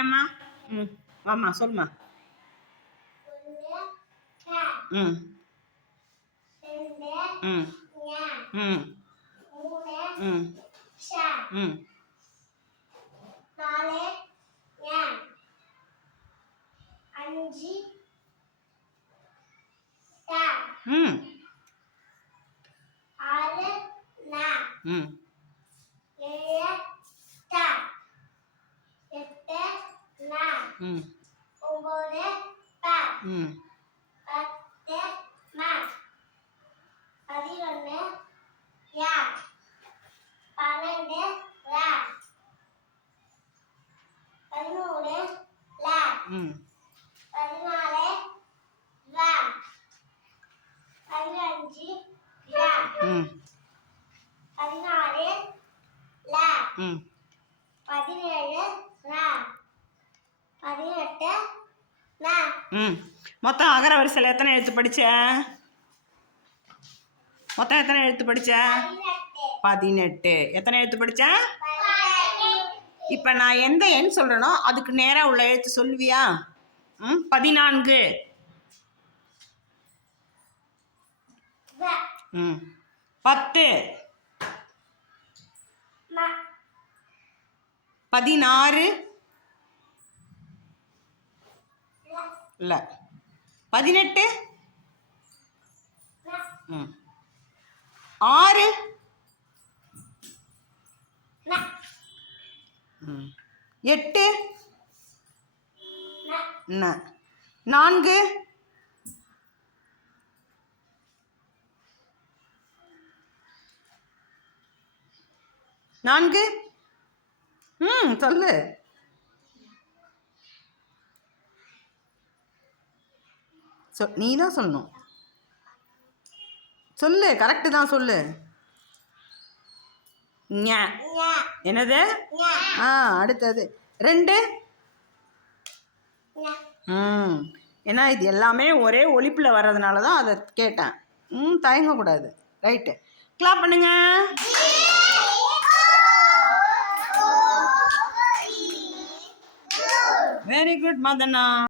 சொல்லியம்மா ம் வாம்மா சொல்லுமா ம் ம் ம் ம் ம் அஞ்சு ம் ஆறு நா ம் ஏழு டா எட்டு நா ம். ஒன்பது பா ம். பத்து மா. பதினொன்று யா. பன்னெண்டு ரா. பதிமூணு லா. ம். பதினாலு வா. பதினஞ்சு யா ம். பதினாறு லா. ம். பதினேழு ரா ம். மொத்தம் அகர வரிசையில் எத்தனை எழுத்து படிச்ச? மொத்தம் எத்தனை எழுத்து படிச்ச? பதினெட்டு. எத்தனை எழுத்து படிச்ச? பதினெட்டு. இப்போ நான் எந்த எண் சொல்கிறேனோ அதுக்கு நேராக உள்ள எழுத்து சொல்லுவியா? ம் பதினான்கு. ம். பத்து. பதினாறு ல இல்லை. பதினெட்டு? ஆறு? எட்டு? நான்கு? நான்கு? ம் சொல்லு. சொ நீ தான் சொல்லணும். சொல்லு கரெக்டு தான் சொல்லு. என்னது? ஆ அடுத்தது. ரெண்டு. ம். ஏன்னா இது எல்லாமே ஒரே ஒழிப்பில் வர்றதுனால தான் அதை கேட்டேன். ம் தயங்கக்கூடாது. ரைட்டு. கிளாப் பண்ணுங்க. Very good மதனா.